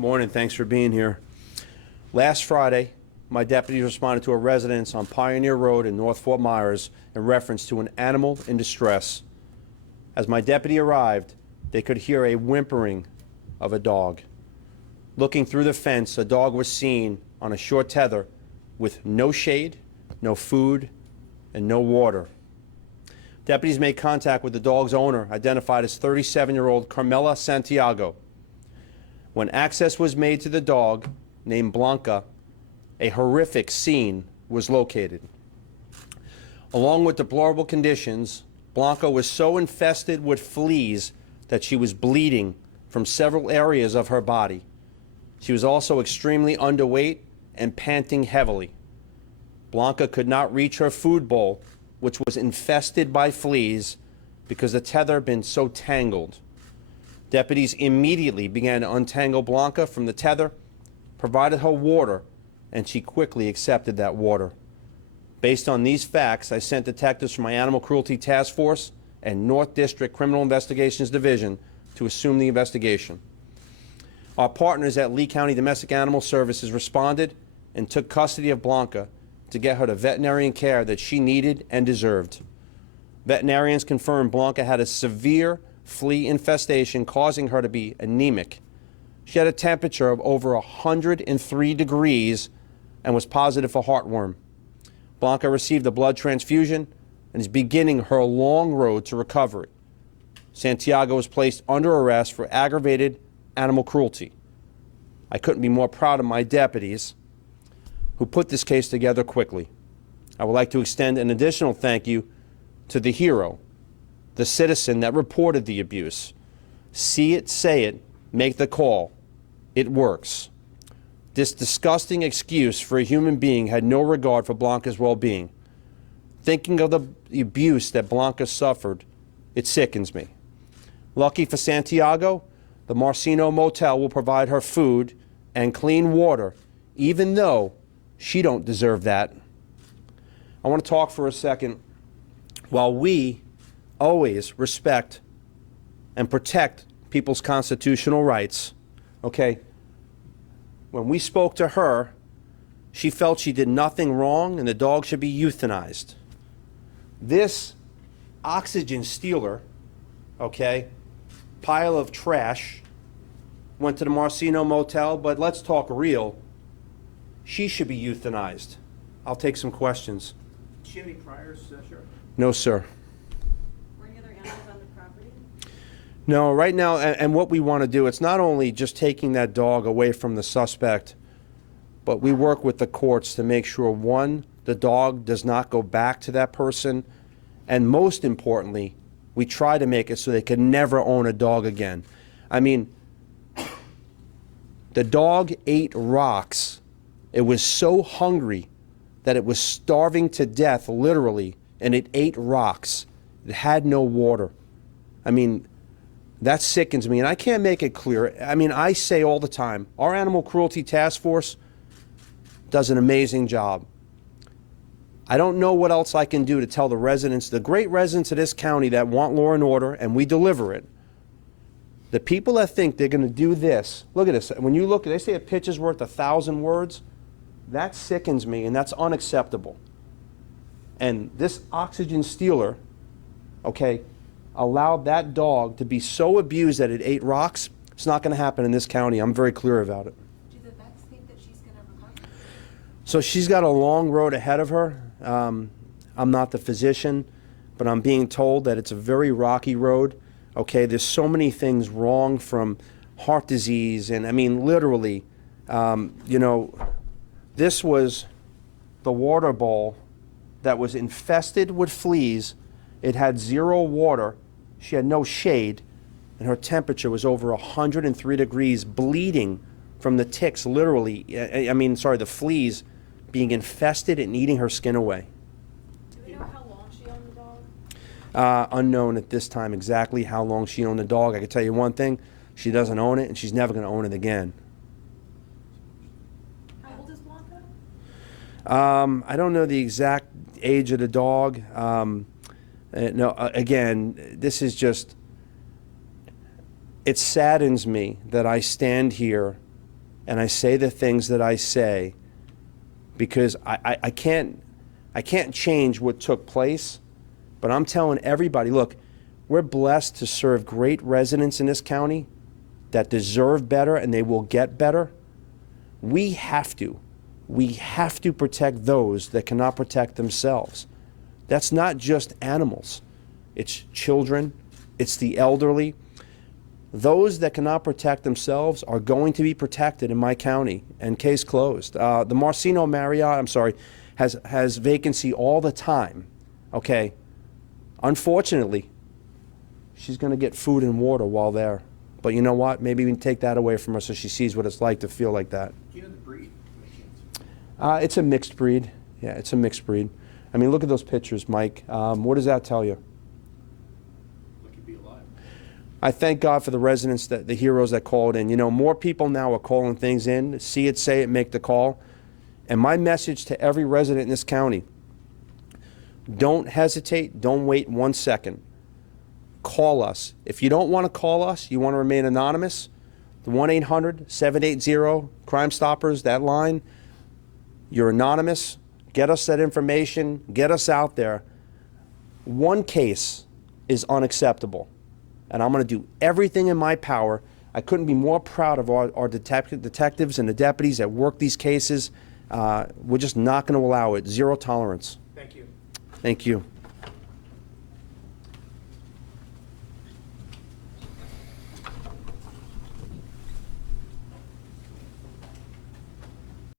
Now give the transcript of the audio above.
Morning, thanks for being here. Last Friday, my deputies responded to a residence on Pioneer Road in North Fort Myers in reference to an animal in distress. As my deputy arrived, they could hear a whimpering of a dog. Looking through the fence, a dog was seen on a short tether with no shade, no food, and no water. Deputies made contact with the dog's owner, identified as 37-year-old Carmela Santiago. When access was made to the dog, named Blanca, a horrific scene was located. Along with deplorable conditions, Blanca was so infested with fleas that she was bleeding from several areas of her body. She was also extremely underweight and panting heavily. Blanca could not reach her food bowl, which was infested by fleas because the tether had been so tangled. Deputies immediately began to untangle Blanca from the tether, provided her water, and she quickly accepted that water. Based on these facts, I sent detectives from my Animal Cruelty Task Force and North District Criminal Investigations Division to assume the investigation. Our partners at Lee County Domestic Animal Services responded and took custody of Blanca to get her the veterinarian care that she needed and deserved. Veterinarians confirmed Blanca had a severe flea infestation causing her to be anemic. She had a temperature of over 103 degrees and was positive for heartworm. Blanca received a blood transfusion and is beginning her long road to recovery. Santiago was placed under arrest for aggravated animal cruelty. I couldn't be more proud of my deputies who put this case together quickly. I would like to extend an additional thank you to the hero, the citizen that reported the abuse. See it, say it, make the call. It works. This disgusting excuse for a human being had no regard for Blanca's well-being. Thinking of the abuse that Blanca suffered, it sickens me. Lucky for Santiago, the Marceno Motel will provide her food and clean water, even though she don't deserve that. I want to talk for a second. While we always respect and protect people's constitutional rights, okay, when we spoke to her, she felt she did nothing wrong and the dog should be euthanized. This oxygen stealer, okay, pile of trash, went to the Marceno Motel, but let's talk real. She should be euthanized. I'll take some questions. Does she have any priors, Sheriff? No, sir. Were any other animals on the property? No, right now, and what we want to do, it's not only just taking that dog away from the suspect, but we work with the courts to make sure, one, the dog does not go back to that person, and most importantly, we try to make it so they can never own a dog again. I mean, the dog ate rocks. It was so hungry that it was starving to death, literally, and it ate rocks. It had no water. I mean, that sickens me, and I can't make it clear. I mean, I say all the time, our Animal Cruelty Task Force does an amazing job. I don't know what else I can do to tell the residents, the great residents of this county that want law and order, and we deliver it. The people that think they're going to do this, look at this. When you look, they say a picture's worth 1,000 words. That sickens me, and that's unacceptable. And this oxygen stealer, okay, allowed that dog to be so abused that it ate rocks. It's not going to happen in this county. I'm very clear about it. Do the vets think that she's going to recover? So she's got a long road ahead of her. I'm not the physician, but I'm being told that it's a very rocky road. Okay, there's so many things wrong, from heart disease, and I mean, literally, you know, this was the water bowl that was infested with fleas. It had zero water. She had no shade, and her temperature was over 103 degrees, bleeding from the ticks, literally. The fleas being infested and eating her skin away. Do we know how long she owned the dog? Unknown at this time exactly how long she owned the dog. I can tell you one thing, she doesn't own it, and she's never going to own it again. How old is Blanca? I don't know the exact age of the dog. No, again, this is just, it saddens me that I stand here and I say the things that I say because I can't change what took place, but I'm telling everybody, look, we're blessed to serve great residents in this county that deserve better, and they will get better. We have to protect those that cannot protect themselves. That's not just animals. It's children, it's the elderly. Those that cannot protect themselves are going to be protected in my county, and case closed. The Marceno Marriott, has vacancy all the time, okay? Unfortunately, she's gonna get food and water while there. But you know what? Maybe we can take that away from her so she sees what it's like to feel like that. Do you know the breed? by chance? It's a mixed breed. Yeah, it's a mixed breed. I mean, look at those pictures, Mike. What does that tell you? Lucky to be alive. I thank God for the residents, the heroes that called in. You know, more people now are calling things in. See it, say it, make the call. And my message to every resident in this county, don't hesitate, don't wait 1 second. Call us. If you don't want to call us, you want to remain anonymous, the 1-800-780-Crime Stoppers, that line, you're anonymous. Get us that information. Get us out there. One case is unacceptable, and I'm going to do everything in my power. I couldn't be more proud of our detectives and the deputies that work these cases. We're just not going to allow it. Zero tolerance. Thank you. Thank you.